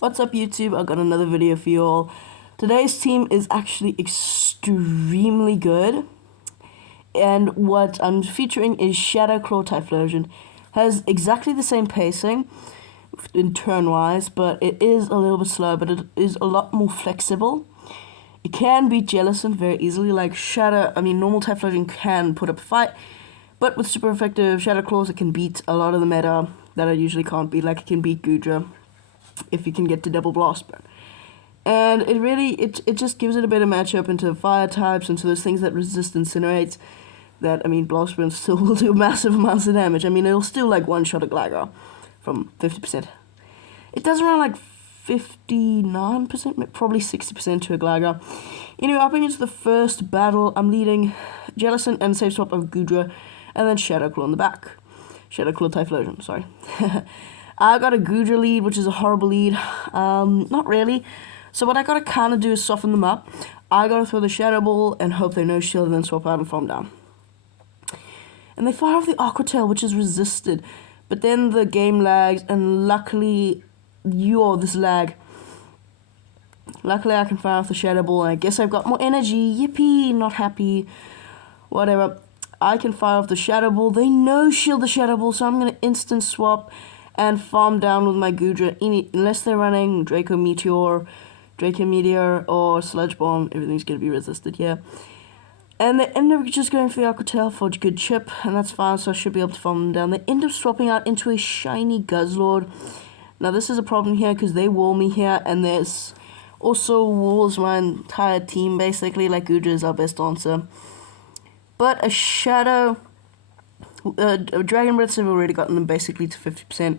What's up YouTube? I got another video for you all. Today's team is actually extremely good. And what I'm featuring is Shadow Claw Typhlosion. Has exactly the same pacing in turn-wise, but it is a little bit slow, but it is a lot more flexible. It can beat Jellicent very easily, like normal Typhlosion can put up a fight, but with super effective Shadow Claws, it can beat a lot of the meta that I usually can't beat, like it can beat Goodra if you can get to double blast burn. And it just gives it a better matchup into fire types, into those things that resist Incinerate. That, blast burn still will do massive amounts of damage. It'll still like one-shot a Gligar from 50%. It does around like 59%, probably 60% to a Gligar. Anyway, upping into the first battle, I'm leading Jellicent and Safe Swap of Goodra, and then Shadow Claw in the back. Shadow Claw Typhlosion, sorry. I got a Goodra lead, which is a horrible lead. Not really. So what I gotta kind of do is soften them up. I gotta throw the Shadow Ball and hope they no shield and then swap out and farm down. And they fire off the Aqua Tail, which is resisted. But then the game lags, and luckily, this lag. Luckily I can fire off the Shadow Ball, and I guess I've got more energy. Yippee, not happy. Whatever. I can fire off the Shadow Ball. They no shield the Shadow Ball, so I'm gonna instant swap and farm down with my Goodra, unless they're running Draco Meteor, or Sludge Bomb. Everything's going to be resisted here. And they end up just going for the Aqua Tail for a good chip, and that's fine, so I should be able to farm them down. They end up swapping out into a shiny Guzzlord. Now this is a problem here, because they wall me here, and there's also walls my entire team, basically, like Goodra is our best answer. But a Shadow... Dragon Breaths have already gotten them basically to 50%,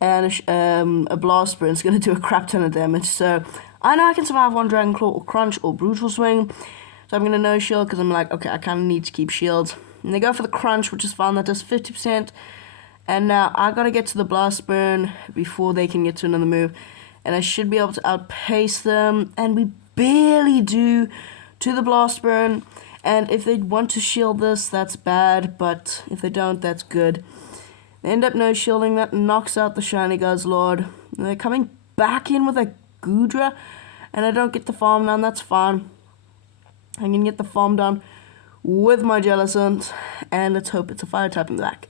and a Blast Burn is going to do a crap ton of damage, so I know I can survive one Dragon Claw or Crunch or Brutal Swing, so I'm going to no shield because I'm like, okay, I kind of need to keep shields. And they go for the Crunch, which is fine, that does 50%, and now I got to get to the Blast Burn before they can get to another move, and I should be able to outpace them, and we barely do to the Blast Burn. And if they want to shield this, that's bad, but if they don't, that's good. They end up no shielding, that knocks out the shiny Guzzlord. And they're coming back in with a Goodra, and I don't get the farm down, that's fine. I can get the farm down with my Jellicent, and let's hope it's a fire type in the back.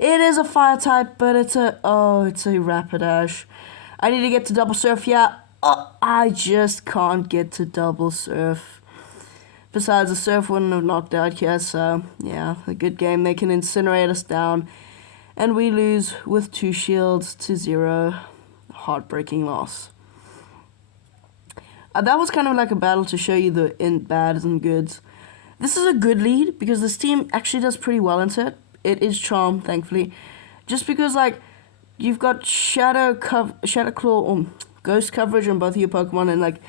It is a fire type, but it's a Rapidash. I need to get to double surf here. Oh, I just can't get to double surf. Besides, the surf wouldn't have knocked out here, so yeah, a good game. They can incinerate us down, and we lose with 2 shields to 0. Heartbreaking loss. That was kind of like a battle to show you the bads and goods. This is a good lead, because this team actually does pretty well into it. It is Charm, thankfully. Just because, like, you've got Shadow Claw or Ghost coverage on both of your Pokemon, and, like,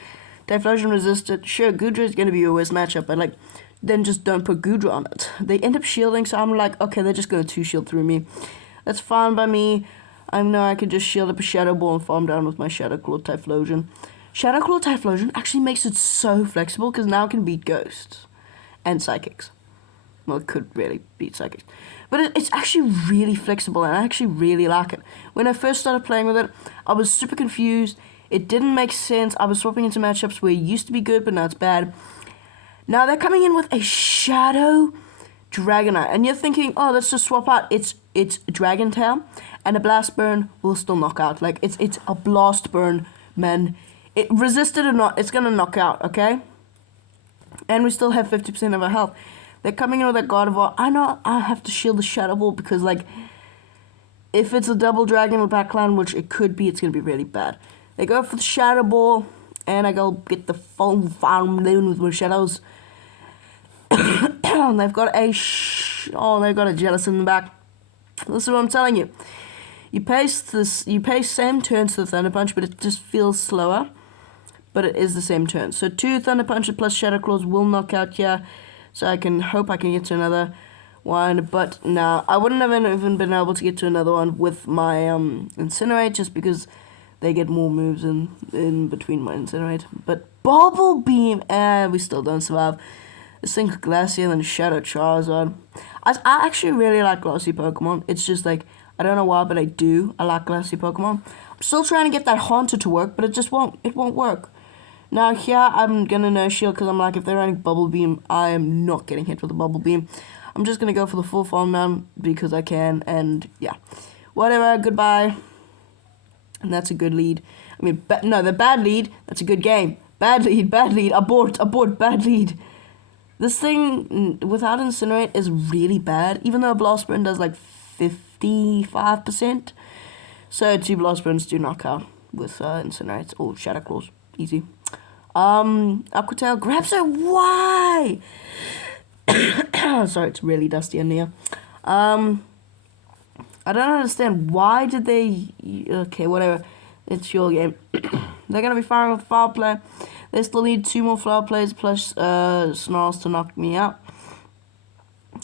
Typhlosion resisted. Sure, Goodra is going to be your worst matchup, but like, then just don't put Goodra on it. They end up shielding, so I'm like, okay, they're just going to 2-shield through me. That's fine by me. I know I could just shield up a Shadow Ball and farm down with my Shadow Claw Typhlosion. Shadow Claw Typhlosion actually makes it so flexible, because now it can beat Ghosts and Psychics. Well, it could really beat Psychics. But it's actually really flexible, and I actually really like it. When I first started playing with it, I was super confused. It didn't make sense. I was swapping into matchups where it used to be good, but now it's bad. Now they're coming in with a Shadow Dragonite, and you're thinking, oh, let's just swap out. It's Dragon Tail, and a Blast Burn will still knock out. Like, it's a Blast Burn, man. It resisted or not, it's gonna knock out, okay? And we still have 50% of our health. They're coming in with a Gardevoir. I know I have to shield the Shadow Ball because, like, if it's a double Dragon with backline, which it could be, it's gonna be really bad. They go for the Shadow Ball, and I go get the full farm down with my Shadows. They've got a Jellicent in the back. This is what I'm telling you. You pace same turns to the Thunder Punch, but it just feels slower. But it is the same turn. So 2 Thunder Punches plus Shadow Claws will knock out here. So I can hope I can get to another one. But no, I wouldn't have even been able to get to another one with my Incinerate, just because they get more moves in between my Incinerate. But Bubble Beam, we still don't survive. Sync Glacier and then Shadow Charizard. I actually really like glassy Pokemon. It's just like, I don't know why, but I do. I like glassy Pokemon. Still trying to get that Haunter to work, but it just won't. It won't work. Now here, I'm gonna no shield because I'm like, if they're running Bubble Beam, I am not getting hit with a Bubble Beam. I'm just gonna go for the full farm down because I can, and yeah. Whatever, goodbye. And that's a good lead. I mean, no, the bad lead, that's a good game. Bad lead, abort, bad lead. This thing, without Incinerate, is really bad, even though a Blast Burn does like 55%. So 2 Blast Burns do knock out with Incinerates or Shadow Claws. Easy. Aqua Tail grabs her. Why? Sorry, it's really dusty in here. I don't understand. Why did they... Okay, whatever. It's your game. They're going to be firing with Flower Play. They still need 2 more Flower Plays plus Snarls to knock me out.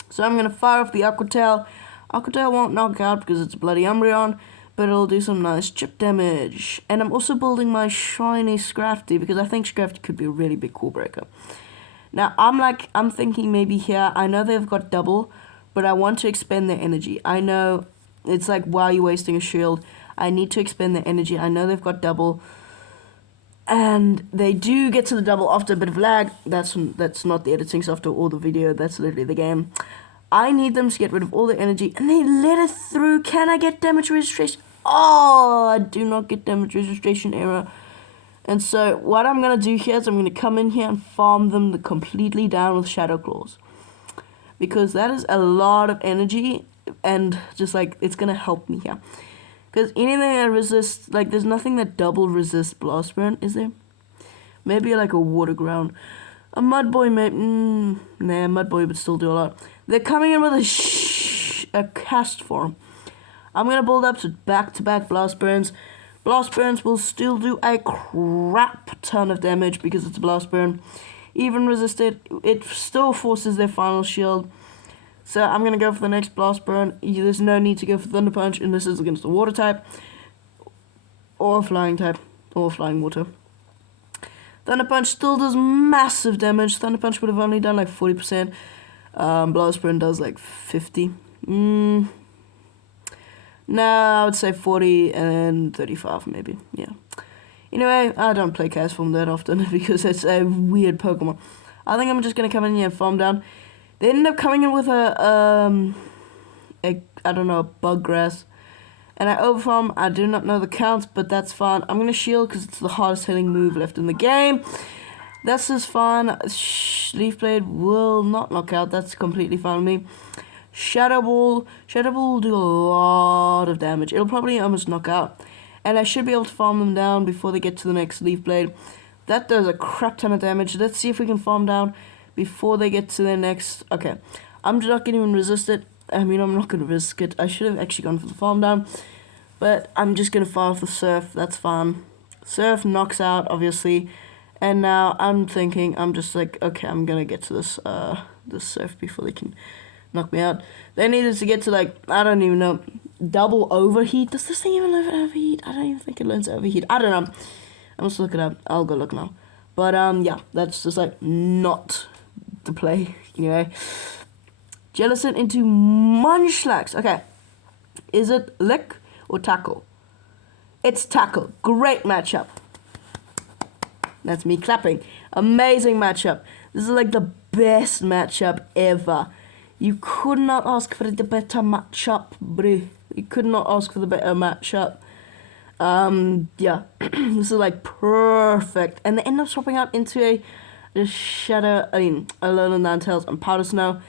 So I'm going to fire off the Aqua Tail. Aqua Tail won't knock out because it's a bloody Umbreon, but it'll do some nice chip damage. And I'm also building my shiny Scrafty because I think Scrafty could be a really big core breaker. Now, I'm thinking maybe here, I know they've got double, but I want to expend their energy. I know it's like, why are you wasting a shield? I need to expend their energy. I know they've got double, and they do get to the double after a bit of lag. That's not the editing software or the video, that's literally the game. I need them to get rid of all their energy, and they let it through. Can I get damage registration? Oh, I do not get damage registration error. And so what I'm going to do here is I'm going to come in here and farm them completely down with Shadow Claws. Because that is a lot of energy, and just like, it's going to help me here. Because anything that resists, like, there's nothing that double resists Blast Burn, is there? Maybe like a Water Ground. A Mud Boy may, nah, Mud Boy would still do a lot. They're coming in with a cast form. I'm going to build up to back-to-back Blast Burns. Blast Burns will still do a crap ton of damage because it's a Blast Burn. Even resisted, it still forces their final shield. So I'm going to go for the next Blast Burn. There's no need to go for Thunder Punch, and this is against the Water type. Or Flying type. Or Flying Water. Thunder Punch still does massive damage. Thunder Punch would have only done like 40%. Blast Burn does like 50. No, I would say 40 and 35 maybe, yeah. Anyway, I don't play Chaos Form that often because it's a weird Pokemon. I think I'm just going to come in here and farm down. They ended up coming in with a I don't know, a Bug Grass. And I overfarm. I do not know the counts, but that's fine. I'm going to shield because it's the hardest hitting move left in the game. That's just fine. Leaf Blade will not knock out. That's completely fine with me. Shadow Ball will do a lot of damage. It'll probably almost knock out. And I should be able to farm them down before they get to the next Leaf Blade. That does a crap ton of damage. Let's see if we can farm down before they get to their next... Okay, I'm not going to even resist it. I mean, I'm not going to risk it. I should have actually gone for the farm down. But I'm just going to fire off the Surf. That's fine. Surf knocks out, obviously. And now I'm thinking, I'm just like, okay, I'm going to get to this Surf before they can knock me out. They needed to get to, like, I don't even know, double Overheat. Does this thing even learn Overheat? I don't even think it learns Overheat. I don't know. I must look it up. I'll go look now. But, yeah, that's just, like, not the play. Anyway. Jellicent into Munchlax. Okay. Is it Lick or Tackle? It's Tackle. Great matchup. That's me clapping. Amazing matchup. This is, like, the best matchup ever. You could not ask for the better matchup, bro. You could not ask for the better matchup. Yeah. This is like perfect. And they end up swapping out into a Alolan Ninetales and Powder Snow.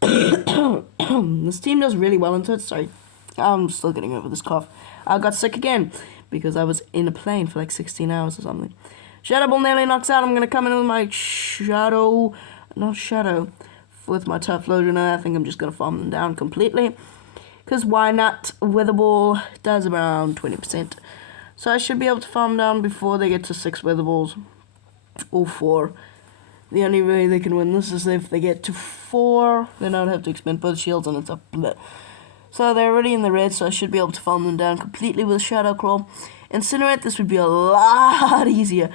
This team does really well into it. Sorry. I'm still getting over this cough. I got sick again because I was in a plane for like 16 hours or something. Shadow Ball nearly knocks out. I'm going to come in with my with my Typhlosion, and I think I'm just going to farm them down completely. Because why not? Weather Ball does around 20%. So I should be able to farm down before they get to 6 Weather Balls. Or 4. The only way they can win this is if they get to 4. Then I'd have to expend both shields, and it's a bleh. So they're already in the red, so I should be able to farm them down completely with Shadow Claw. Incinerate, this would be a lot easier.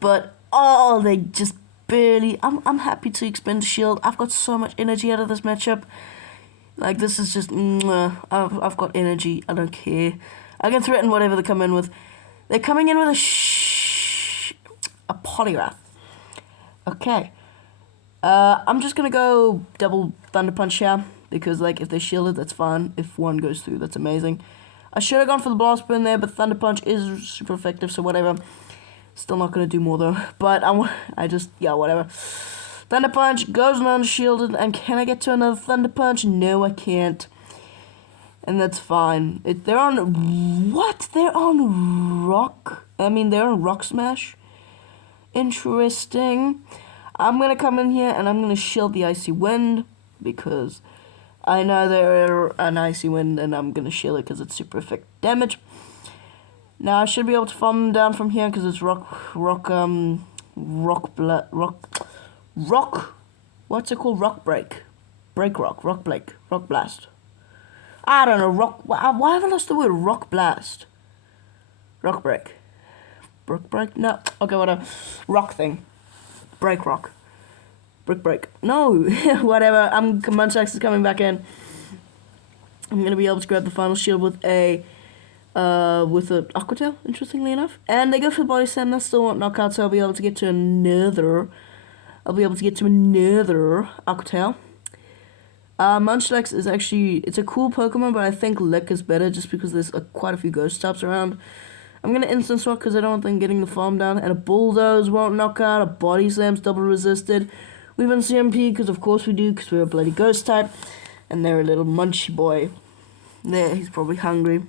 But, oh, they just barely... I'm happy to expend a shield. I've got so much energy out of this matchup. Like, this is just... I've got energy. I don't care. I can threaten whatever they come in with. They're coming in with a Polyrath. Okay. I'm just gonna go double Thunder Punch here, because like if they shield it, that's fine. If one goes through, that's amazing. I should have gone for the Blast Burn there, but Thunder Punch is super effective, so whatever. Still not gonna do more though. But yeah, whatever. Thunder Punch goes non-shielded, and can I get to another Thunder Punch? No, I can't. And that's fine. They're on what? They're on Rock. They're on Rock Smash. Interesting. I'm gonna come in here and I'm gonna shield the Icy Wind, because I know they're an Icy Wind, and I'm gonna shield it because it's super effective damage. Now I should be able to farm them down from here because it's rock. What's it called? Rock break, rock blast. I don't know. Why have I lost the word? Rock blast. Rock break. Brick break? No. Okay, whatever. Rock thing. Break rock. Brick break. No. Whatever. Munchlax is coming back in. I'm gonna be able to grab the final shield with a Aqua Tail, interestingly enough. And they go for Body Slam. That's still not knockout, so I'll be able to get to another. Aqua Tail. Munchlax is actually, it's a cool Pokemon, but I think Lick is better just because there's quite a few ghost types around. I'm going to Instant Swap because I don't want them getting the farm down. And a Bulldoze won't knock out. A Body Slam's double resisted. We've been CMP because of course we do, because we're a bloody ghost type. And they're a little munchy boy. There, he's probably hungry.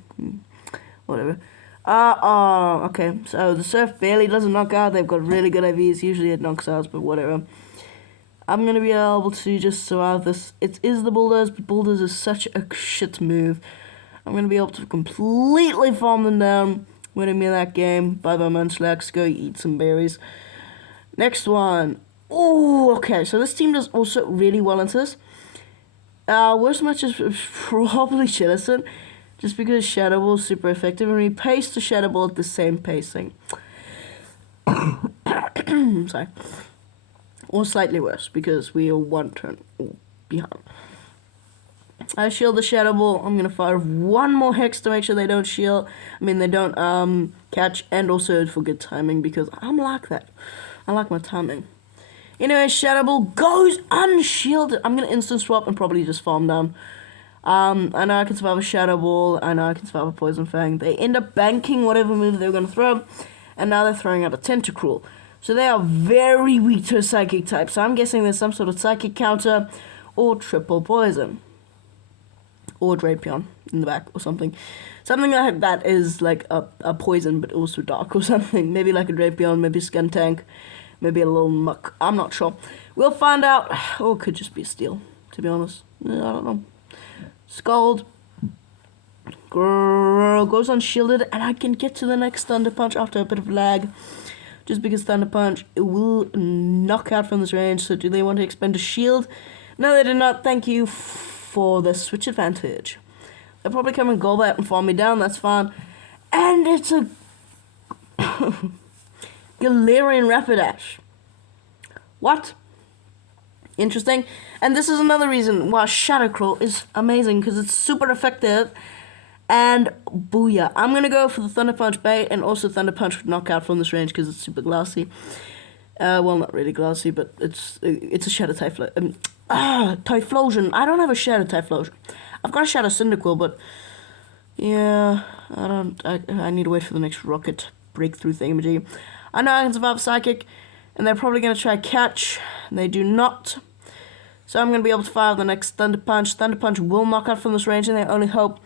Whatever. Okay. So the Surf barely doesn't knock out. They've got really good IVs. Usually it knocks out, but whatever. I'm going to be able to just survive this. It is the Bulldoze, but Bulldoze is such a shit move. I'm going to be able to completely farm them down, winning me that game. Bye-bye, Munchlax. Go eat some berries. Next one. Oh, okay. So this team does also really well into this. Worst match is probably Chillison, just because Shadow Ball is super effective, and we pace the Shadow Ball at the same pacing. Sorry. Or slightly worse, because we are one turn behind. I shield the Shadow Ball. I'm going to fire one more Hex to make sure they don't shield. They don't catch, and also for good timing, because I'm like that. I like my timing. Anyway, Shadow Ball goes unshielded. I'm going to Instant Swap and probably just farm down. I know I can survive a Shadow Ball. I know I can survive a Poison Fang. They end up banking whatever move they were going to throw, and now they're throwing out a Tentacruel. So they are very weak to a Psychic type. So I'm guessing there's some sort of Psychic counter or triple Poison. Or Drapion in the back or something. Something like that is like a Poison but also Dark or something. Maybe like a Drapion, maybe a Skuntank, maybe a little Muck. I'm not sure. We'll find out. Or it could just be a Steel, to be honest. I don't know. Scald. Girl goes unshielded, and I can get to the next Thunder Punch after a bit of lag. Just because Thunder Punch, it will knock out from this range. So do they want to expend a shield? No, they do not. Thank you for the switch advantage. They'll probably come and Golbat and farm me down. That's fine. And it's a Galarian Rapidash. What? Interesting. And this is another reason why Shadow Claw is amazing, because it's super effective. And booyah. I'm going to go for the Thunder Punch bait, and also Thunder Punch would knock out from this range because it's super glassy. Well, not really glassy, but it's a Shadow Typhlosion. Typhlosion. I don't have a Shadow Typhlosion. I've got a Shadow Cyndaquil, but yeah, I need to wait for the next rocket breakthrough thingamajig. I know I can survive Psychic, and they're probably going to try catch. They do not. So I'm going to be able to fire the next Thunder Punch. Thunder Punch will knock out from this range, and their only hope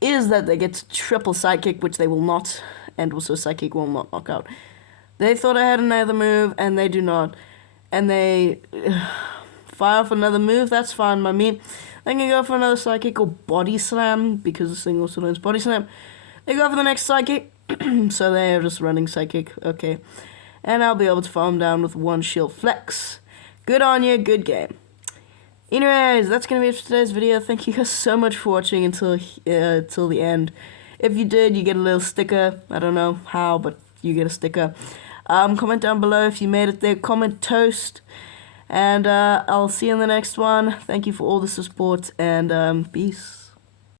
is that they get triple Psychic, which they will not, and also Psychic will not knock out. They thought I had another move, and they do not. And they fire off another move. That's fine by me. They can go for another Psychic or Body Slam, because this thing also learns Body Slam. They go for the next Psychic, so they're just running Psychic. Okay. And I'll be able to farm down with one Shield Flex. Good on you, good game. Anyways, that's going to be it for today's video. Thank you guys so much for watching until the end. If you did, you get a little sticker. I don't know how, but you get a sticker. Comment down below if you made it there. Comment toast. And I'll see you in the next one. Thank you for all the support, and peace.